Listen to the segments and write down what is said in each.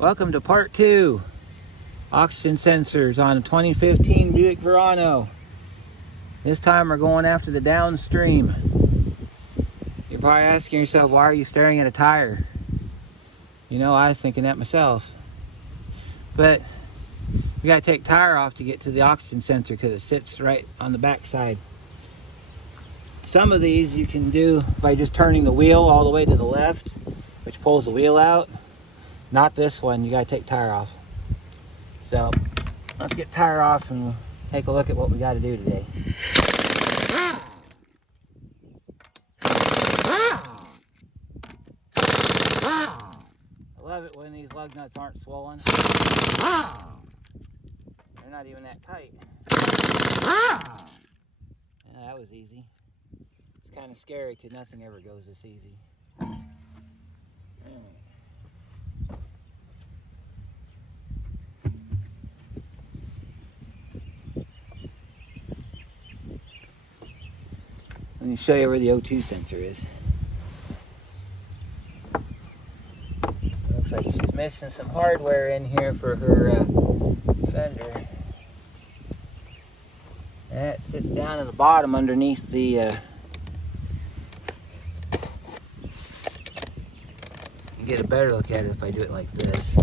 Welcome to part 2. Oxygen sensors on a 2015 Buick Verano. This time we're going after the Downstream. You're probably asking yourself, why are you staring at a tire? You know, I was thinking that myself. But we gotta take tire off to get to the oxygen sensor because it sits right on the back side. Some of these you can do by just turning the wheel all the way to the left, which pulls the wheel out. Not this one, you gotta take tire off. So let's get tire off and we'll take a look at what we gotta do today. I love it when these lug nuts aren't swollen. They're not even that tight. Yeah, that was easy. It's kind of scary because nothing ever goes this easy. Let me show you where the O2 sensor is. Looks like she's missing some hardware in here for her fender. That sits down at the bottom underneath the you can get a better look at it if I do it like this.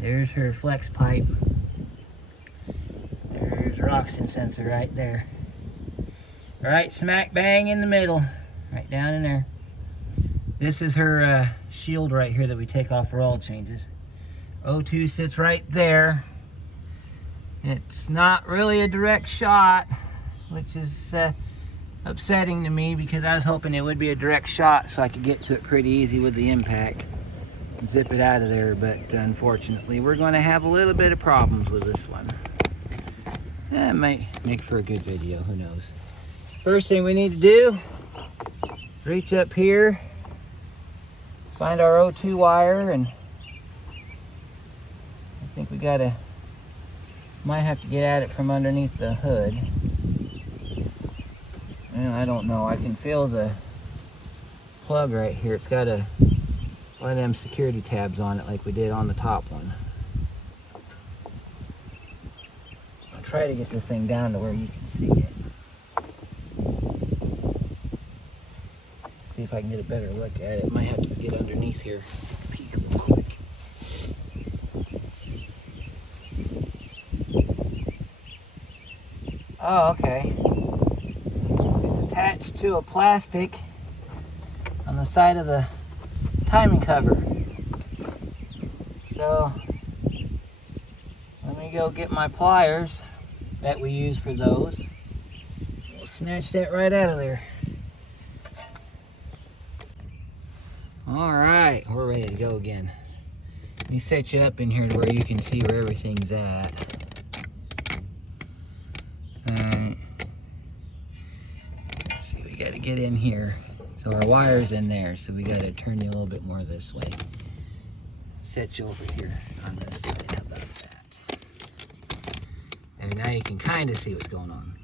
There's her flex pipe. There's her oxygen sensor right there. Right smack bang in the middle. Right down in there. This is her shield right here that we take off for oil changes. O2 sits right there. It's not really a direct shot, which is upsetting to me because I was hoping it would be a direct shot so I could get to it pretty easy with the impact. Zip it out of there, but unfortunately we're going to have a little bit of problems with this one. That might make for a good video, who knows. First thing we need to do is reach up here, find our O2 wire, and I think we might have to get at it from underneath the hood. And I don't know, I can feel the plug right here. It's got one of them security tabs on it like we did on the top one. I'll try to get this thing down to where you can see it. See if I can get a better look at it. Might have to get underneath here. Peek real quick. Oh, okay. It's attached to a plastic on the side of the timing cover. So let me go get my pliers that we use for those. We'll snatch that right out of there. Alright, we're ready to go again. Let me set you up in here to where you can see where everything's at. Alright. See, we gotta get in here. So our wire's in there, so we gotta turn you a little bit more this way. Set you over here on this side. How about that? And now you can kind of see what's going on.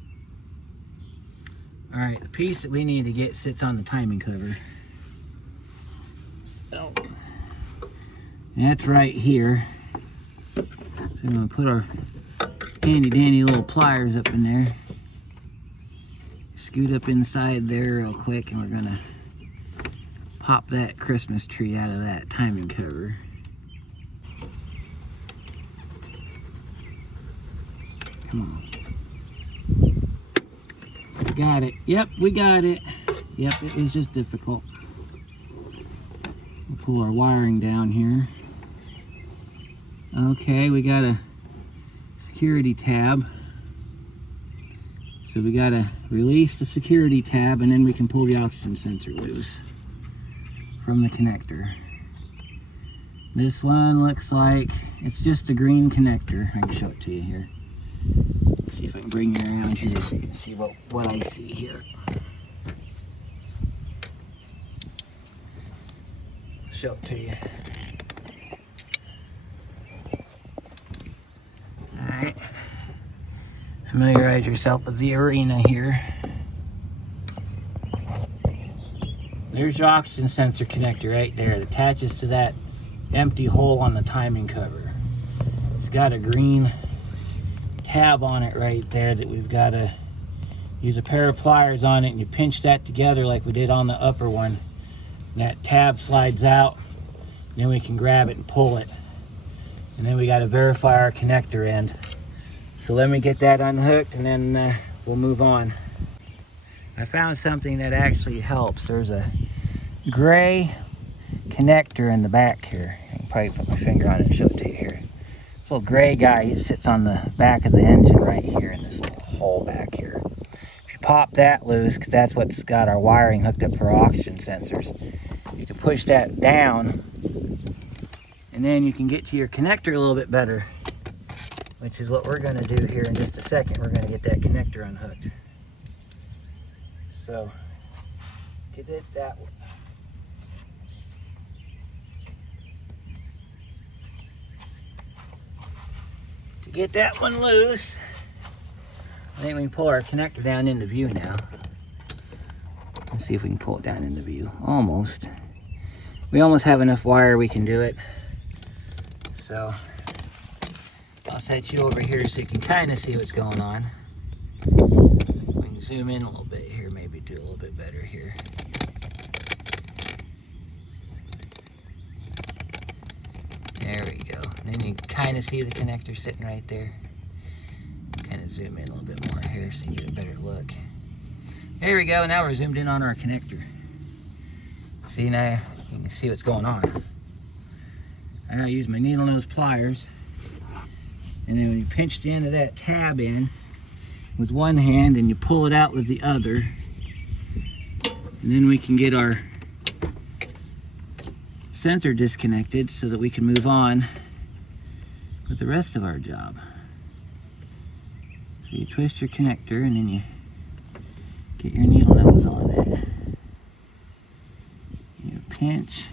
All right, the piece that we need to get sits on the timing cover. So that's right here. So I'm gonna put our handy dandy little pliers up in there. Scoot up inside there real quick, and we're gonna pop that Christmas tree out of that timing cover. Come on. Got it. Yep, we got it. Yep, it was just difficult. We'll pull our wiring down here. Okay, we got a security tab. So we gotta release the security tab and then we can pull the oxygen sensor loose from the connector. This one looks like it's just a green connector. I can show it to you here. See if I can bring you around here so you can see what I see here. Show it to you. Alright. Familiarize yourself with the arena here. There's your oxygen sensor connector right there. It attaches to that empty hole on the timing cover. It's got a green tab on it right there that we've got to use a pair of pliers on it, and you pinch that together like we did on the upper one. And that tab slides out, and then we can grab it and pull it. And then we got to verify our connector end. So let me get that unhooked, and then we'll move on. I found something that actually helps. There's a gray connector in the back here. I can probably put my finger on it and show it to you here. This little gray guy, he sits on the back of the engine right here in this little hole back here. If you pop that loose, because that's what's got our wiring hooked up for oxygen sensors, you can push that down, and then you can get to your connector a little bit better, which is what we're going to do here in just a second. We're going to get that connector unhooked. So, get it that way. To get that one loose, I think we can pull our connector down into view now. Let's see if we can pull it down into view. Almost. We almost have enough wire we can do it. So, I'll set you over here so you can kind of see what's going on. We can zoom in a little bit here, maybe do a little bit better here. There we go. And then you kind of see the connector sitting right there. Kind of zoom in a little bit more here so you get a better look. There we go. Now we're zoomed in on our connector. See, now you can see what's going on. I use my needle nose pliers, and then when you pinch the end of that tab in with one hand and you pull it out with the other, and then we can get our sensor disconnected so that we can move on with the rest of our job. So you twist your connector and then you get your needle nose on it. You pinch,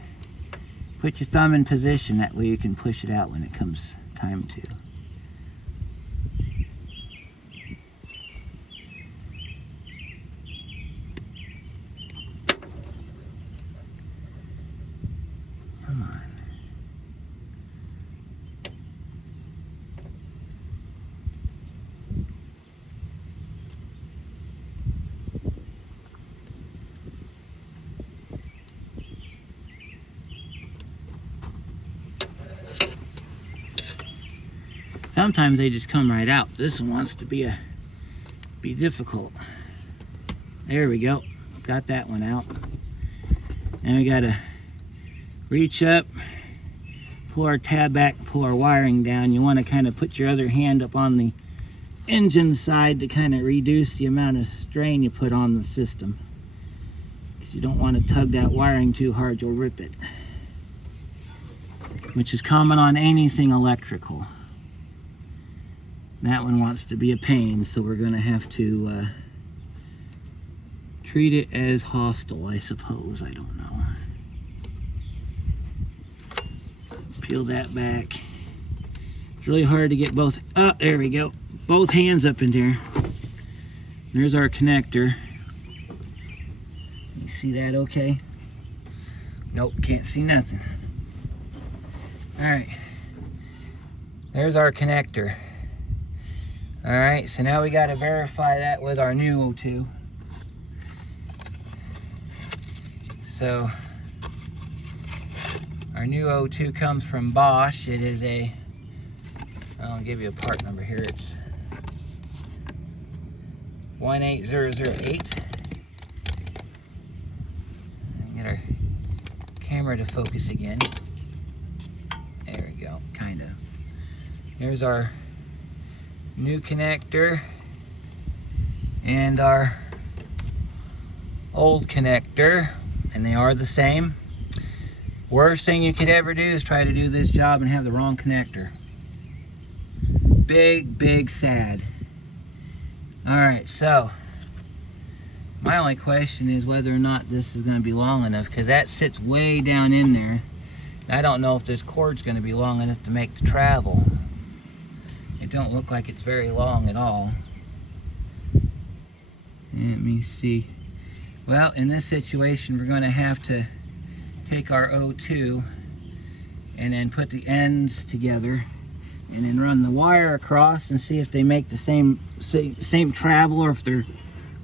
put your thumb in position, that way you can push it out when it comes time to. Come on. Sometimes they just come right out. This one wants to be difficult. There we go. Got that one out. Now we gotta reach up, pull our tab back, pull our wiring down. You want to kind of put your other hand up on the engine side to kind of reduce the amount of strain you put on the system. Because you don't want to tug that wiring too hard, you'll rip it. Which is common on anything electrical. That one wants to be a pain, so we're going to have to treat it as hostile, I suppose. I don't know. Peel that back. It's really hard to get both. Oh, there we go. Both hands up in there. There's our connector. You see that okay? Nope, can't see nothing. Alright. There's our connector. Alright, so now we got to verify that with our new O2. So, our new O2 comes from Bosch. It is a, I'll give you a part number here. It's 18008. Get our camera to focus again. There we go, kind of. There's our new connector and our old connector, and they are the same. Worst thing you could ever do is try to do this job and have the wrong connector. Big sad. Alright, so my only question is whether or not this is going to be long enough, because that sits way down in there. I don't know if this cord's going to be long enough to make the travel. It don't look like it's very long at all. Let me see. Well, in this situation, we're going to have to take our O2 and then put the ends together and then run the wire across and see if they make the same travel, or if they're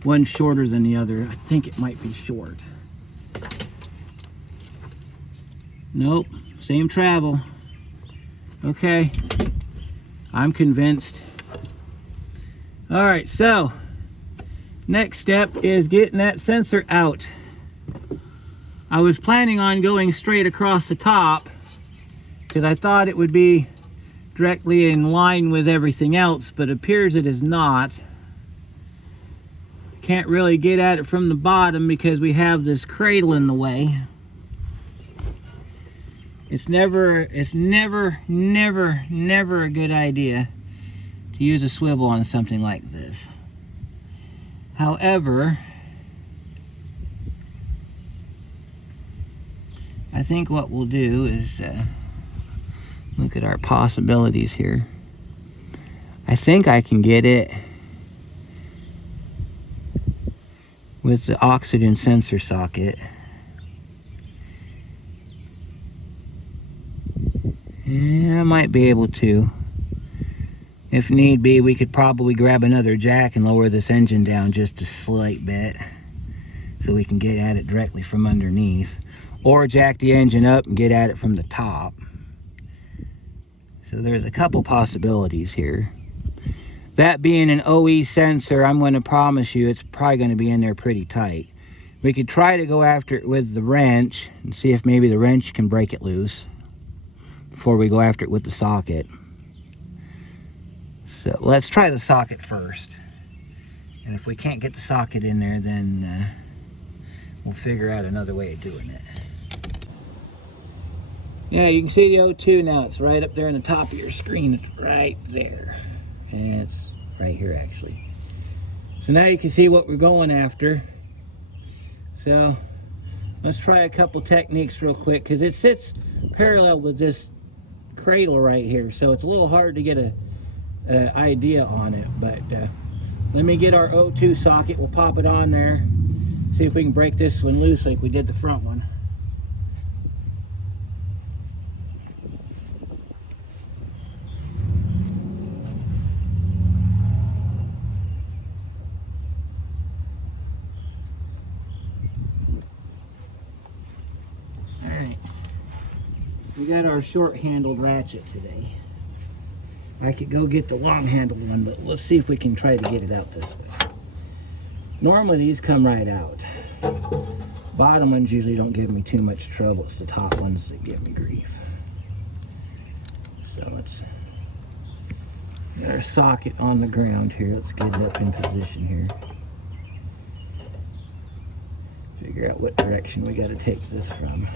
one shorter than the other. I think it might be short. Nope, same travel. Okay, I'm convinced. All right, so next step is getting that sensor out. I was planning on going straight across the top because I thought it would be directly in line with everything else, but it appears it is not. Can't really get at it from the bottom because we have this cradle in the way. It's never a good idea to use a swivel on something like this. However, I think what we'll do is look at our possibilities here. I think I can get it with the oxygen sensor socket. Yeah, I might be able to. If need be, we could probably grab another jack and lower this engine down just a slight bit so we can get at it directly from underneath, or jack the engine up and get at it from the top. So there's a couple possibilities here. That being an OE sensor, I'm going to promise you it's probably going to be in there pretty tight. We could try to go after it with the wrench and see if maybe the wrench can break it loose before we go after it with the socket. So let's try the socket first. And if we can't get the socket in there, then we'll figure out another way of doing it. Yeah, you can see the O2 now. It's right up there on the top of your screen. It's right there. And it's right here, actually. So now you can see what we're going after. So let's try a couple techniques real quick, because it sits parallel with this cradle right here. So it's a little hard to get a idea on it. But let me get our O2 socket. We'll pop it on there. See if we can break this one loose like we did the front one. We got our short-handled ratchet today. I could go get the long-handled one, but let's see if we can try to get it out this way. Normally these come right out. Bottom ones usually don't give me too much trouble. It's the top ones that give me grief. So let's get our socket on the ground here. Let's get it up in position here. Figure out what direction we got to take this from.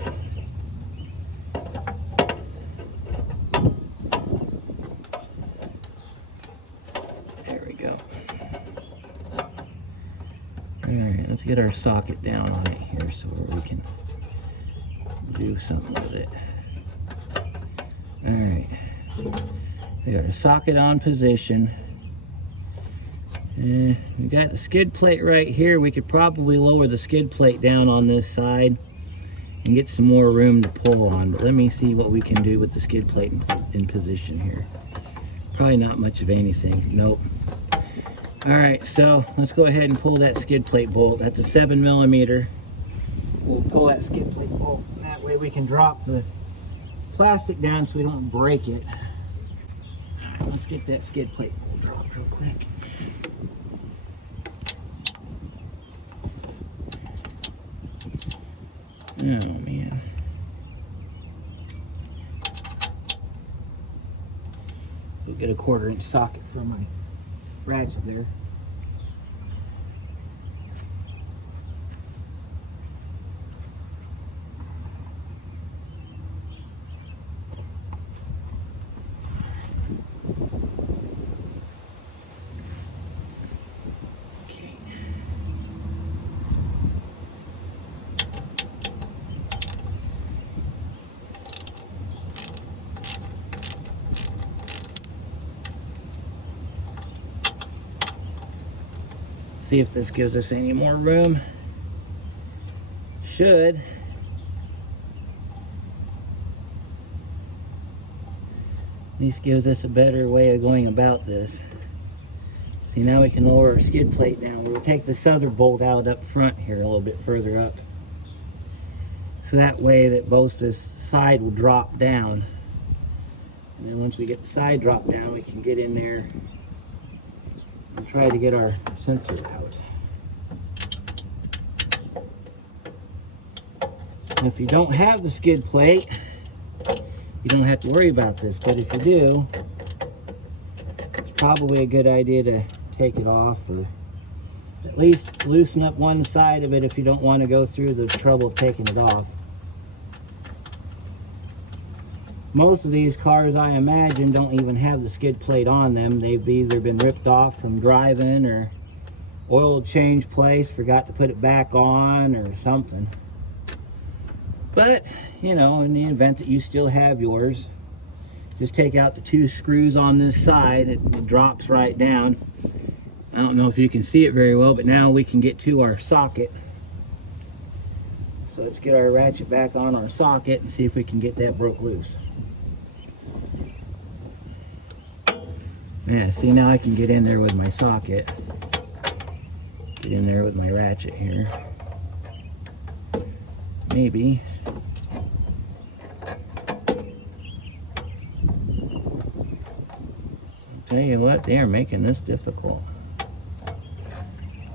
Alright, let's get our socket down on it here so we can do something with it. Alright, we got our socket on position. We got the skid plate right here. We could probably lower the skid plate down on this side and get some more room to pull on. But let me see what we can do with the skid plate in position here. Probably not much of anything. Nope. Alright, so let's go ahead and pull that skid plate bolt. That's a 7mm. We'll pull that skid plate bolt. That way we can drop the plastic down so we don't break it. Alright, let's get that skid plate bolt dropped real quick. Oh man. We'll get a 1/4-inch socket for my ratchet there. See if this gives us any more room. should. At least gives us a better way of going about this. See, now we can lower our skid plate down. We'll take this other bolt out up front here a little bit further up. So that way that both this side will drop down. And then once we get the side drop down, we can get in there and try to get our sensor out. And if you don't have the skid plate, you don't have to worry about this. But if you do, it's probably a good idea to take it off, or at least loosen up one side of it if you don't want to go through the trouble of taking it off. Most of these cars, I imagine, don't even have the skid plate on them. They've either been ripped off from driving, or oil change place forgot to put it back on, or something. But, you know, in the event that you still have yours, just take out the 2 screws on this side. It drops right down. I don't know if you can see it very well, but now we can get to our socket. So let's get our ratchet back on our socket and see if we can get that broke loose. Yeah, see, now I can get in there with my socket. Get in there with my ratchet here. Maybe. Tell you what, they are making this difficult.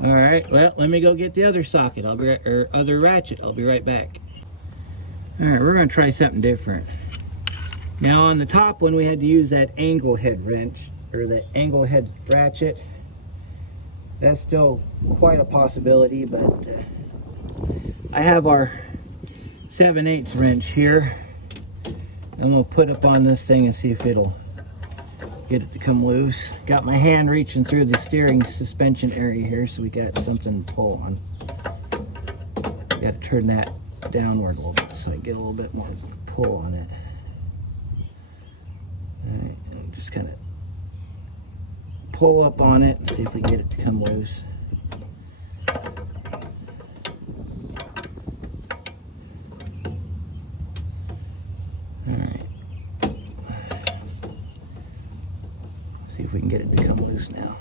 All right, well, let me go get the other socket. Other ratchet. I'll be right back. All right, we're gonna try something different. Now on the top one, we had to use that angle head wrench, or that angle head ratchet. That's still quite a possibility, but I have our 7/8 wrench here, and we'll put up on this thing and see if it'll get it to come loose. Got my hand reaching through the steering suspension area here, so we got something to pull on. Got to turn that downward a little bit so I get a little bit more pull on it. All right, and just kind of pull up on it and see if we get it to come loose. All right. See if we can get it to come loose now.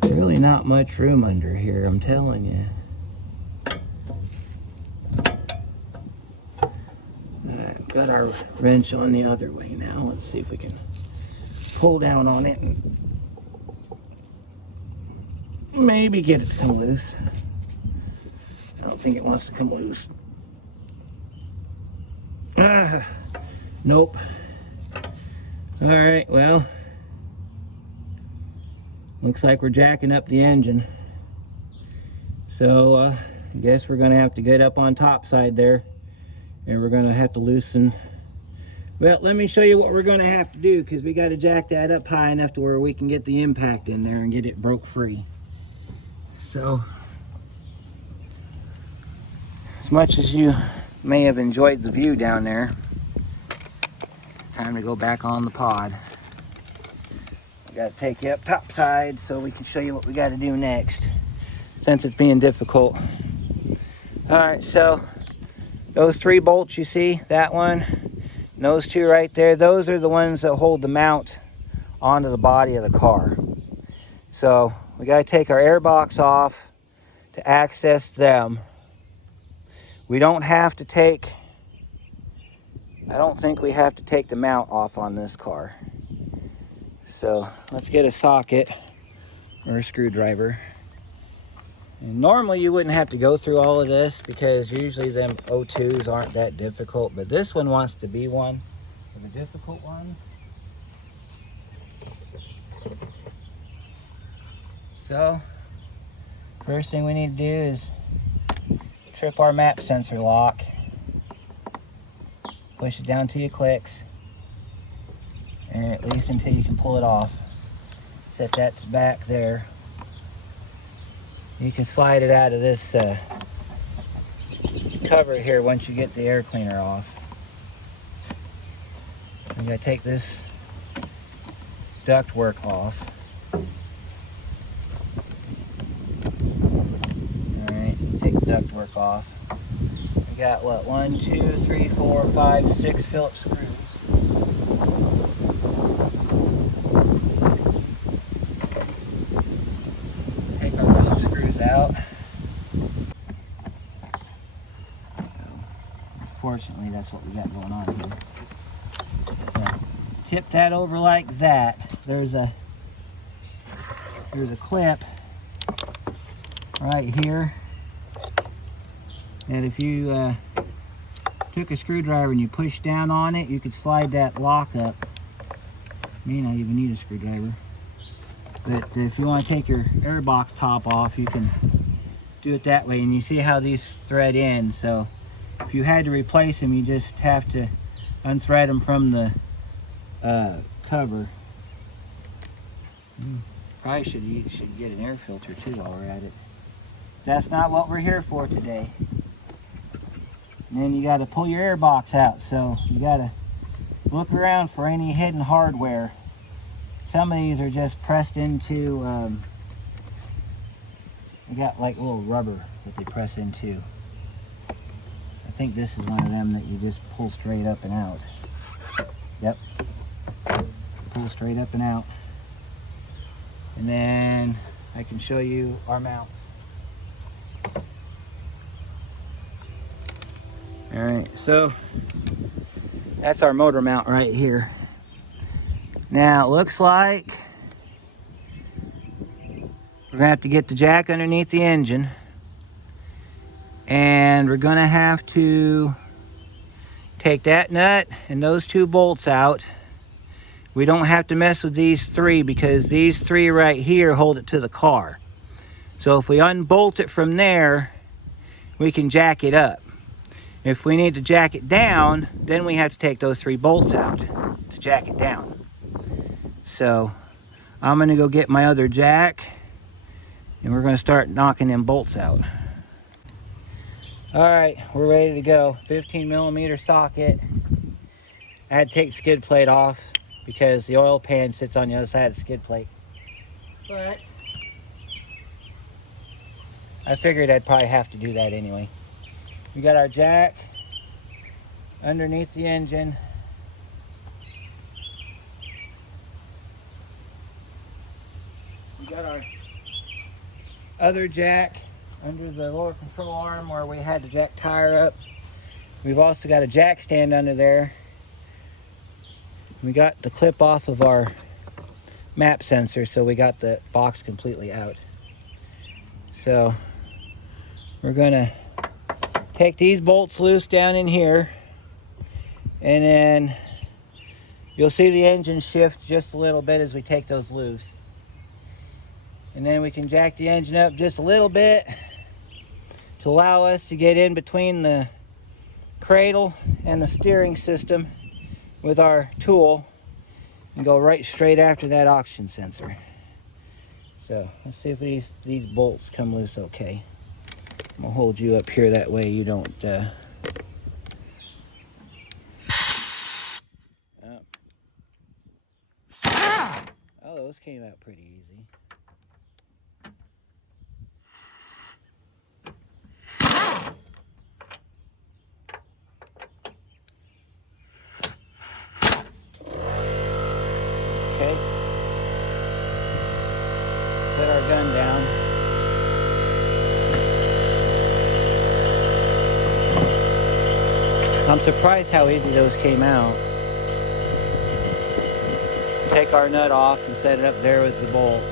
There's really not much room under here, I'm telling you. Alright, got our wrench on the other way now. Let's see if we can pull down on it and maybe get it to come loose. I don't think it wants to come loose. Nope. All right, well, looks like we're jacking up the engine. So I guess we're gonna have to get up on top side there, and we're gonna have to loosen. Well, let me show you what we're gonna have to do, because we got to jack that up high enough to where we can get the impact in there and get it broke free. So, as much as you may have enjoyed the view down there, time to go back on the pod. We got to take you up top side so we can show you what we got to do next, since it's being difficult. All right, so those 3 bolts you see, that one, and those 2 right there, those are the ones that hold the mount onto the body of the car. So we got to take our air box off to access them. We don't have to take, I don't think we have to take the mount off on this car. So let's get a socket or a screwdriver. And normally you wouldn't have to go through all of this, because usually them O2s aren't that difficult, but this one wants to be one of the difficult ones. So first thing we need to do is trip our map sensor lock. Push it down till it clicks, or at least until you can pull it off. Set that back there. You can slide it out of this cover here once you get the air cleaner off. I'm going to take this ductwork off. ductwork off. We got what, 1, 2, 3, 4, 5, 6 Phillips screws. Take our Phillips screws out. Fortunately, that's what we got going on here. So, tip that over like that. There's a clip right here. And if you took a screwdriver and you push down on it, you could slide that lock up. You may not even need a screwdriver. But if you want to take your airbox top off, you can do it that way. And you see how these thread in. So if you had to replace them, you just have to unthread them from the cover. Probably should get an air filter too while we're at it. That's not what we're here for today. And then you got to pull your air box out, so you got to look around for any hidden hardware. Some of these are just pressed into, they got like a little rubber that they press into. I think this is one of them that you just pull straight up and out. Yep, pull straight up and out. And then I can show you our mounts. All right, so that's our motor mount right here. Now it looks like we're gonna have to get the jack underneath the engine, and we're gonna have to take that nut and those 2 bolts out. We don't have to mess with these 3 because these 3 right here hold it to the car. So if we unbolt it from there, we can jack it up. If we need to jack it down, then we have to take those 3 bolts out to jack it down. So I'm gonna go get my other jack and we're gonna start knocking them bolts out. All right, we're ready to go. 15mm socket. I had to take the skid plate off because the oil pan sits on the other side of the skid plate. But I figured I'd probably have to do that anyway. We got our jack underneath the engine. We got our other jack under the lower control arm where we had the jack tire up. We've also got a jack stand under there. We got the clip off of our map sensor, so we got the box completely out. So we're gonna take these bolts loose down in here, and then you'll see the engine shift just a little bit as we take those loose. And then we can jack the engine up just a little bit to allow us to get in between the cradle and the steering system with our tool and go right straight after that oxygen sensor. So let's see if these bolts come loose okay. I'm gonna hold you up here, that way you don't oh, those came out pretty easy. Okay. Set our gun down. I'm surprised how easy those came out. Take our nut off and set it up there with the bolts.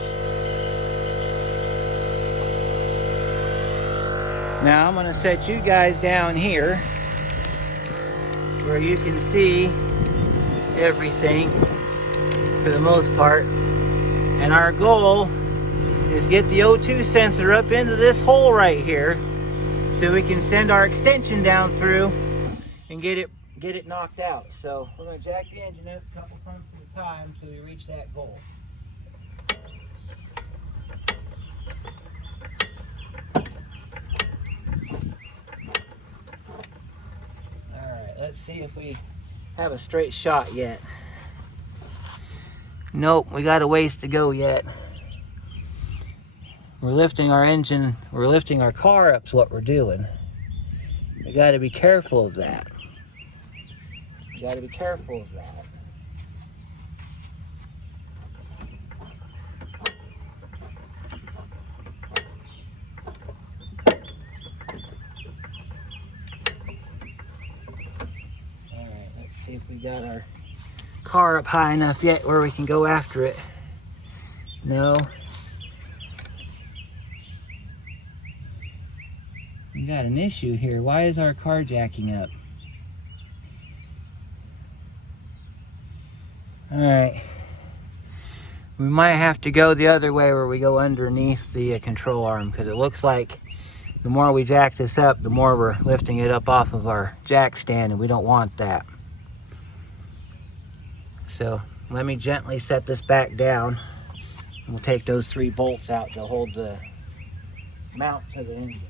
Now I'm going to set you guys down here where you can see everything for the most part. And our goal is get the O2 sensor up into this hole right here so we can send our extension down through and get it knocked out. So we're going to jack the engine up a couple pumps at a time until we reach that goal. Alright, let's see if we have a straight shot yet. Nope, we got a ways to go yet. We're lifting our engine, we're lifting our car up is what we're doing. We got to be careful of that. You got to be careful of that. Alright, let's see if we got our car up high enough yet where we can go after it. No. We got an issue here. Why is our car jacking up? Alright. We might have to go the other way where we go underneath the control arm, because it looks like the more we jack this up, the more we're lifting it up off of our jack stand, and we don't want that. So let me gently set this back down. We'll take those 3 bolts out to hold the mount to the engine.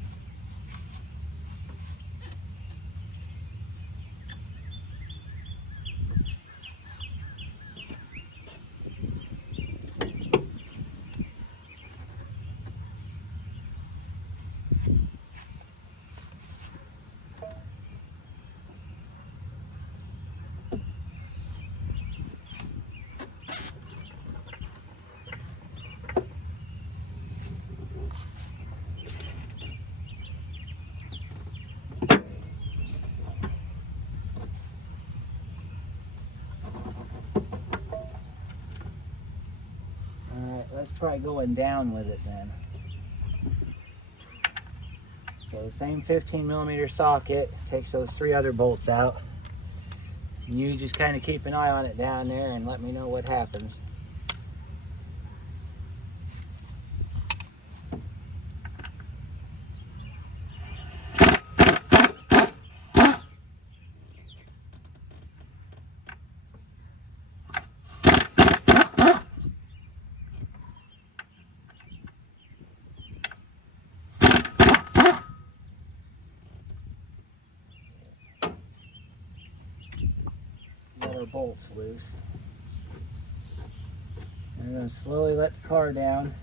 Let's try going down with it then. So the same 15mm socket takes those 3 other bolts out. And you just kind of keep an eye on it down there and let me know what happens. Our bolts loose. And we're going to slowly let the car down.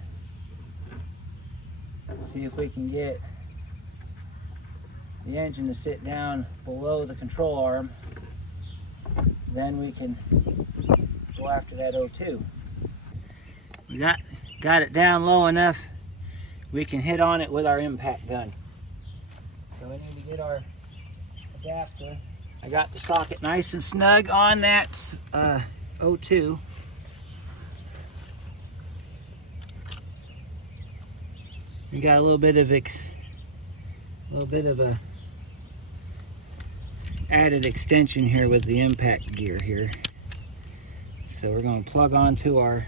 See if we can get the engine to sit down below the control arm. Then we can go after that O2. We got it down low enough we can hit on it with our impact gun. So we need to get our adapter. I got the socket nice and snug on that O2. We got a little bit of a added extension here with the impact gear here. So we're going to plug onto our.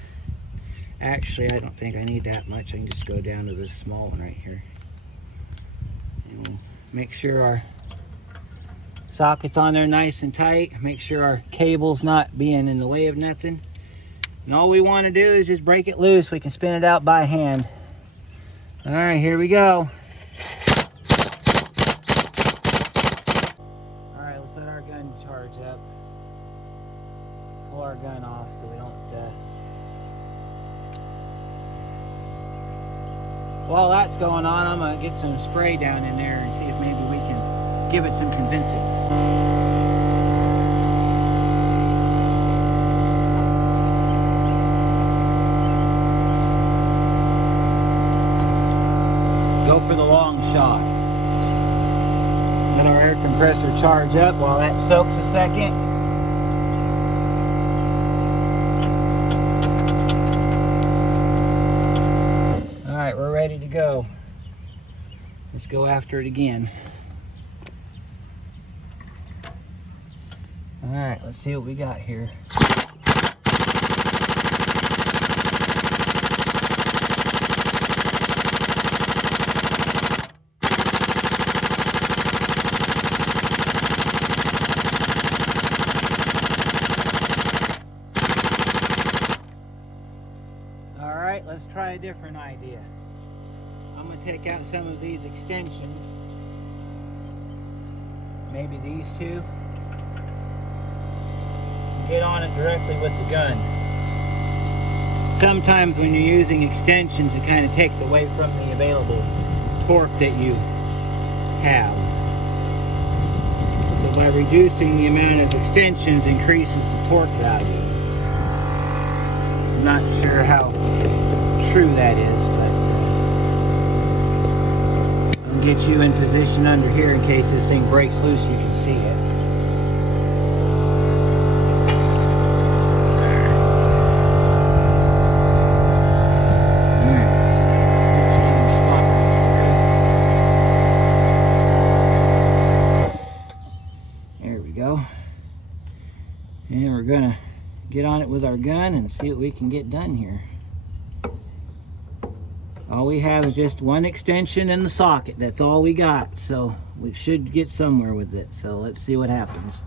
Actually, I don't think I need that much. I can just go down to this small one right here, and we'll make sure our socket's on there nice and tight. Make sure our cable's not being in the way of nothing. And all we want to do is just break it loose. We can spin it out by hand. All right, here we go. All right, let's let our gun charge up. Pull our gun off so we don't. While that's going on, I'm gonna get some spray down in there and see if maybe we can give it some convincing. Go for the long shot. Let our air compressor charge up while that soaks a second. Alright, we're ready to go. Let's go after it again. Alright, let's see what we got here. Alright, let's try a different idea. I'm going to take out some of these extensions. Maybe these two. Get on it directly with the gun. sometimes when you're using extensions, it kind of takes away from the available torque that you have. So by reducing the amount of extensions, increases the torque value. I'm not sure how true that is, but I'll get you in position under here in case this thing breaks loose, you can see it. And we're gonna get on it with our gun and see what we can get done here. All we have is just one extension in the socket. That's all we got. So we should get somewhere with it. So let's see what happens.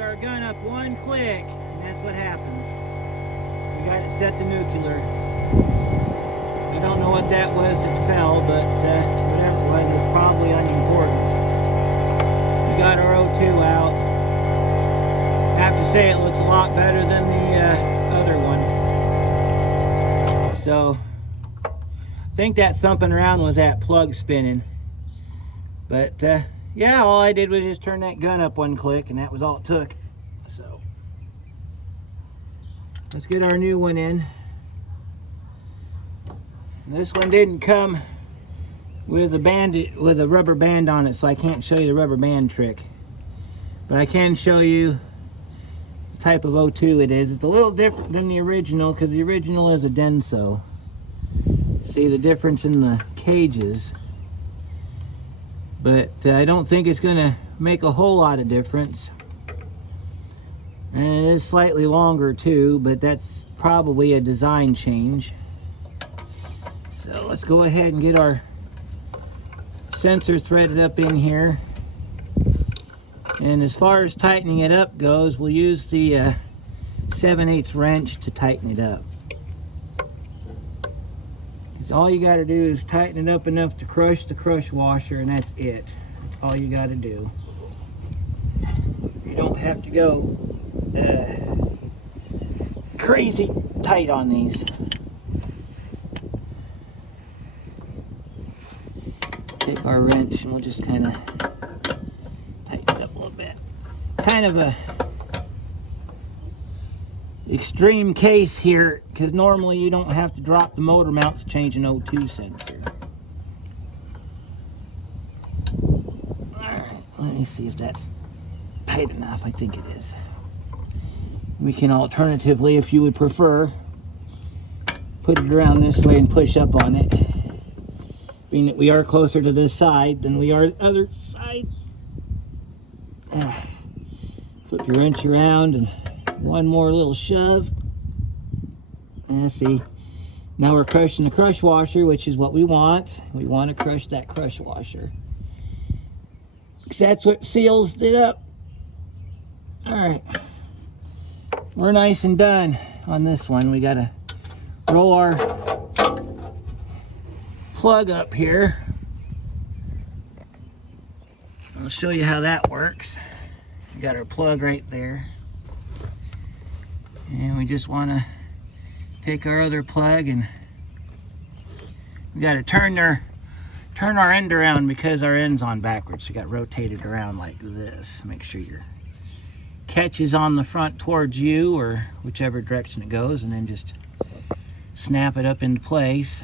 Our gun up one click, and that's what happens. We got it set to nuclear. I don't know what that was that fell, but whatever it was probably unimportant. We got our O2 out. I have to say it looks a lot better than the other one. So, I think that thumping around was that plug spinning. But yeah, all I did was just turn that gun up one click, and that was all it took. So let's get our new one in. And this one didn't come with a rubber band on it, so I can't show you the rubber band trick. But I can show you the type of O2 it is. It's a little different than the original, because the original is a Denso. See the difference in the cages. But I don't think it's going to make a whole lot of difference. And it is slightly longer too, but that's probably a design change. So let's go ahead and get our sensor threaded up in here. And as far as tightening it up goes, we'll use the 7/8 wrench to tighten it up. All you got to do is tighten it up enough to crush the crush washer, and that's it. That's all you got to do. You don't have to go crazy tight on these. Take our wrench and we'll just kind of tighten it up a little bit. Kind of a extreme case here, because normally you don't have to drop the motor mount to change an O2 sensor. Alright, let me see if that's tight enough. I think it is. We can alternatively, if you would prefer, put it around this way and push up on it. Being that we are closer to this side than we are the other side. Flip your wrench around and one more little shove. See, now we're crushing the crush washer, which is what we want. We want to crush that crush washer, because that's what seals it up. All right, we're nice and done on this one. We got to roll our plug up here. I'll show you how that works. We got our plug right there. And we just want to take our other plug, and we got to turn our end around, because our end's on backwards. So you got to rotate it around like this. Make sure your catch is on the front towards you, or whichever direction it goes, and then just snap it up into place.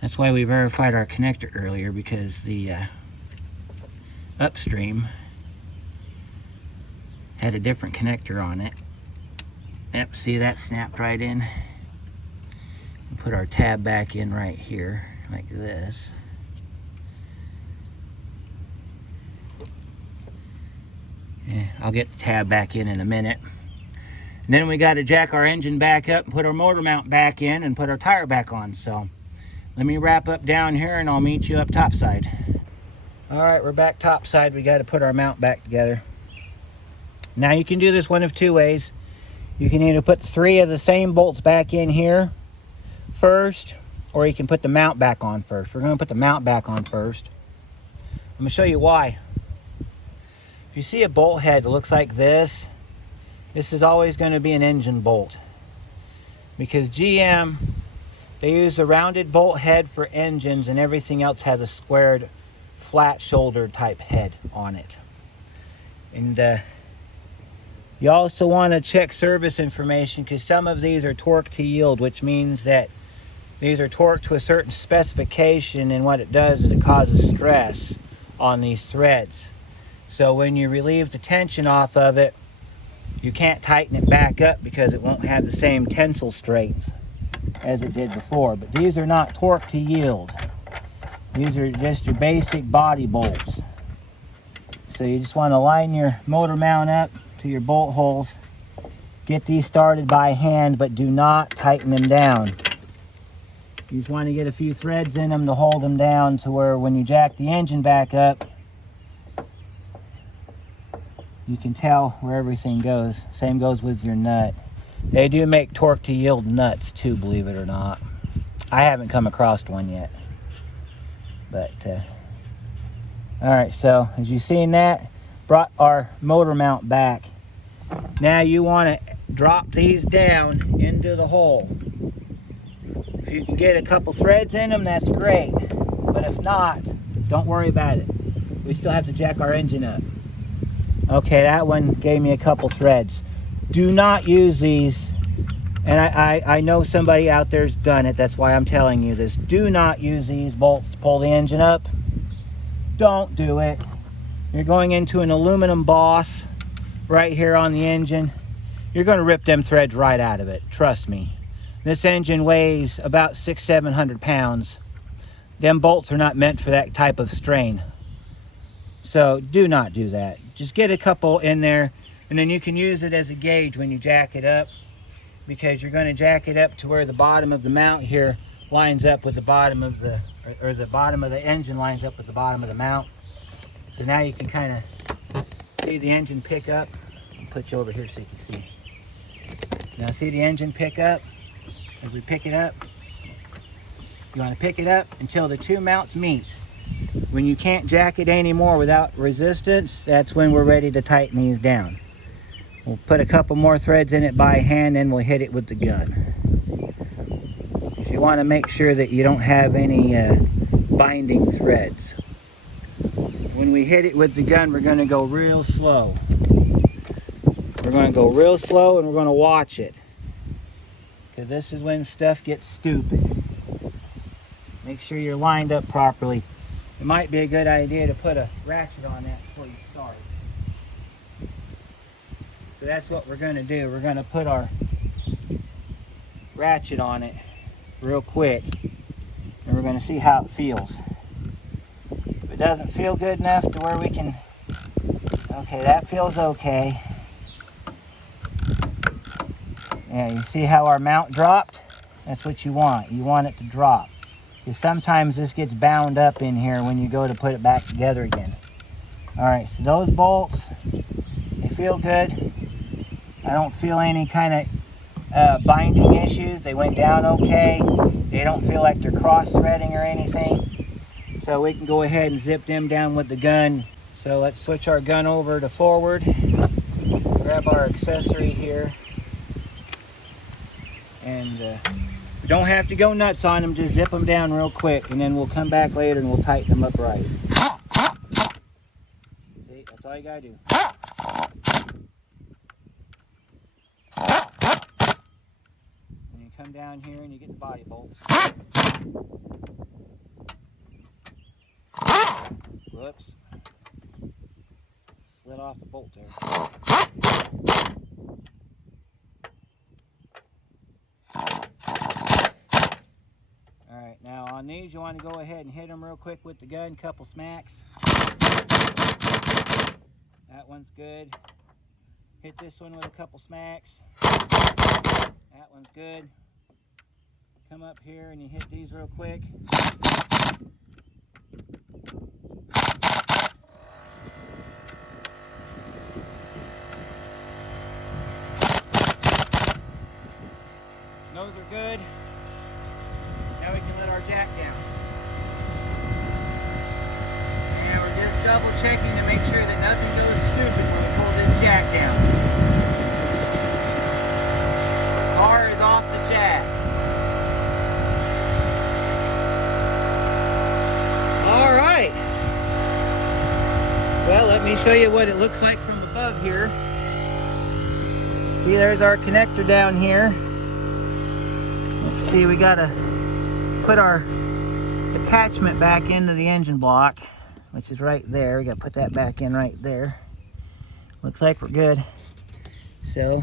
That's why we verified our connector earlier, because the upstream had a different connector on it. Yep, see, that snapped right in. Put our tab back in right here, like this. Yeah, I'll get the tab back in a minute. And then we got to jack our engine back up and put our motor mount back in and put our tire back on. So let me wrap up down here and I'll meet you up topside. All right, we're back topside. We got to put our mount back together. Now you can do this one of two ways. You can either put 3 of the same bolts back in here first, or you can put the mount back on first. We're going to put the mount back on first. I'm going to show you why. If you see a bolt head that looks like this is always going to be an engine bolt. Because GM, they use a rounded bolt head for engines, and everything else has a squared, flat shoulder type head on it. And you also want to check service information, because some of these are torque to yield, which means that these are torqued to a certain specification, and what it does is it causes stress on these threads. So when you relieve the tension off of it, you can't tighten it back up because it won't have the same tensile strength as it did before. But these are not torque to yield. These are just your basic body bolts. So you just want to line your motor mount up to your bolt holes. Get these started by hand, but do not tighten them down. You just want to get a few threads in them to hold them down to where when you jack the engine back up, you can tell where everything goes. Same goes with your nut. They do make torque to yield nuts too, believe it or not. I haven't come across one yet. But, all right, so as you've seen that, brought our motor mount back. Now you want to drop these down into the hole. If you can get a couple threads in them, that's great. But if not, don't worry about it. We still have to jack our engine up. Okay, that one gave me a couple threads. Do not use these, and I know somebody out there's done it, that's why I'm telling you this. Do not use these bolts to pull the engine up. Don't do it. You're going into an aluminum boss right here on the engine. You're going to rip them threads right out of it, trust me. This engine weighs about 600-700 pounds. Them bolts are not meant for that type of strain. So do not do that. Just get a couple in there, and then you can use it as a gauge when you jack it up, because you're going to jack it up to where the bottom of the mount here lines up with the bottom of the, or the bottom of the engine lines up with the bottom of the mount. So now you can kind of see the engine pick up. I'll put you over here so you can see. Now see the engine pick up? As we pick it up, you want to pick it up until the two mounts meet. When you can't jack it anymore without resistance, that's when we're ready to tighten these down. We'll put a couple more threads in it by hand, then we'll hit it with the gun. You want to make sure that you don't have any binding threads. When we hit it with the gun, we're going to go real slow. We're going to go real slow, and we're going to watch it, because this is when stuff gets stupid. Make sure you're lined up properly. It might be a good idea to put a ratchet on that before you start. So that's what we're going to do. We're going to put our ratchet on it real quick, and we're going to see how it feels. If it doesn't feel good enough to where we can, okay, that feels okay. Yeah, you see how our mount dropped? That's what you want. You want it to drop. Because sometimes this gets bound up in here when you go to put it back together again. Alright, so those bolts, they feel good. I don't feel any kind of binding issues. They went down okay. They don't feel like they're cross-threading or anything. So we can go ahead and zip them down with the gun. So let's switch our gun over to forward. Grab our accessory here. And we don't have to go nuts on them, just zip them down real quick, and then we'll come back later and we'll tighten them up right. See, that's all you gotta do. And you come down here and you get the body bolts. Whoops. Slid off the bolt there. Alright, now on these you want to go ahead and hit them real quick with the gun, couple smacks. That one's good. Hit this one with a couple smacks. That one's good. Come up here and you hit these real quick. Those are good. Now we can let our jack down. And we're just double checking to make sure that nothing goes stupid when we pull this jack down. The car is off the jack. All right. Well, let me show you what it looks like from above here. See, there's our connector down here. Let's see, we gotta put our attachment back into the engine block, which is right there. We gotta put that back in right there. Looks like we're good. So,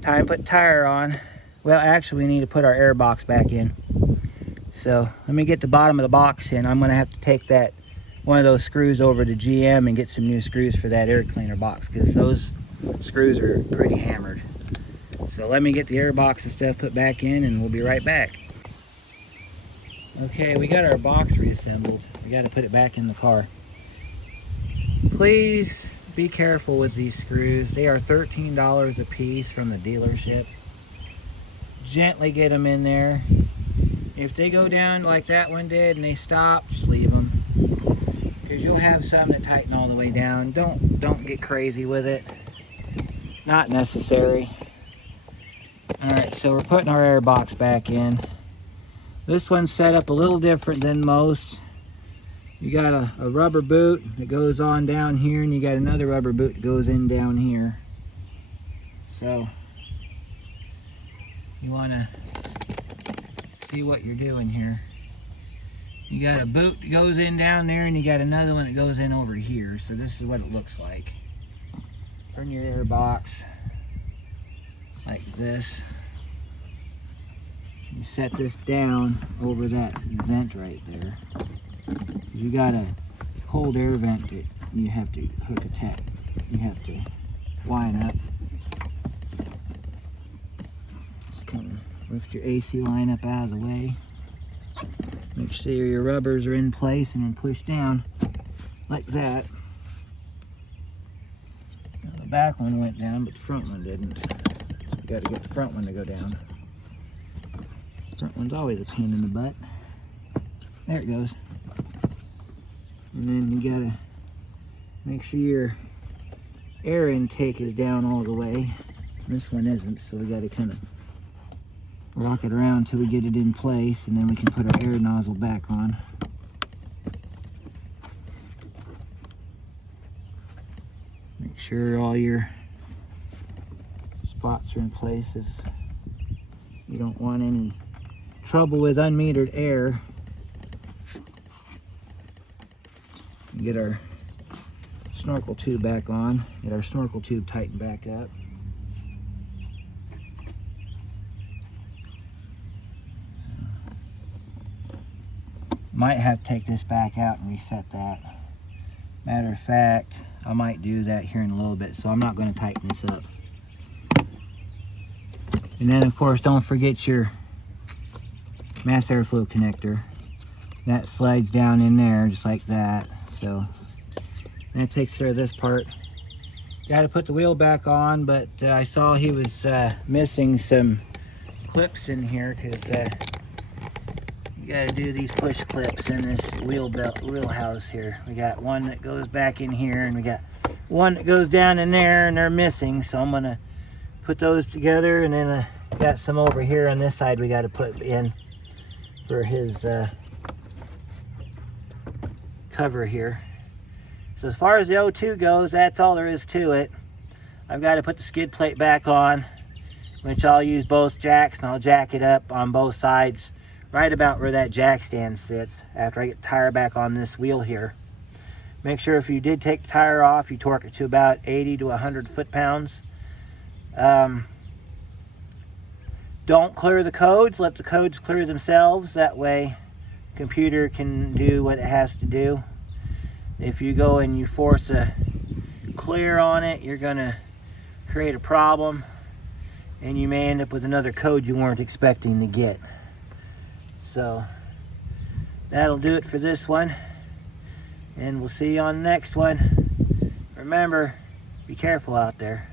time to put tire on. Well, actually, we need to put our air box back in. So, let me get the bottom of the box in. I'm gonna have to take that one of those screws over to GM and get some new screws for that air cleaner box, because those screws are pretty hammered. So let me get the air box and stuff put back in and we'll be right back. Okay, we got our box reassembled. We got to put it back in the car. Please be careful with these screws. They are $13 a piece from the dealership. Gently get them in there. If they go down like that one did and they stop, just leave them. Because you'll have some that tighten all the way down. Don't get crazy with it. Not necessary. Alright, so we're putting our air box back in. This one's set up a little different than most. You got a rubber boot that goes on down here, and you got another rubber boot that goes in down here. So, you want to see what you're doing here. You got a boot that goes in down there, and you got another one that goes in over here. So this is what it looks like. Turn your air box like this. You set this down over that vent right there. You got a cold air vent that you have to hook a tap. You have to line up. Just kind of lift your AC line up out of the way. Make sure your rubbers are in place and then push down like that. Now, the back one went down, but the front one didn't. You got to get the front one to go down. Front one's always a pain in the butt. There it goes. And then you gotta make sure your air intake is down all the way. This one isn't, so we gotta kind of rock it around until we get it in place, and then we can put our air nozzle back on. Make sure all your spots are in places. You don't want any trouble with unmetered air. Get our snorkel tube back on. Get our snorkel tube tightened back up. Might have to take this back out and reset that. Matter of fact, I might do that here in a little bit, so I'm not going to tighten this up. And then, of course, don't forget your mass airflow connector. That slides down in there just like that. So that takes care of this part. Got to put the wheel back on, but I saw he was missing some clips in here, because you got to do these push clips in this wheel house here. We got one that goes back in here, and we got one that goes down in there, and they're missing. So I'm gonna put those together, and then got some over here on this side we got to put in for his cover here. So as far as the O2 goes, that's all there is to it. I've got to put the skid plate back on, which I'll use both jacks, and I'll jack it up on both sides right about where that jack stand sits after I get the tire back on this wheel here. Make sure if you did take the tire off, you torque it to about 80 to 100 foot-pounds. Don't clear the codes, let the codes clear themselves. That way the computer can do what it has to do. If you go and you force a clear on it, you're gonna create a problem, and you may end up with another code you weren't expecting to get. So that'll do it for this one, and we'll see you on the next one. Remember, be careful out there.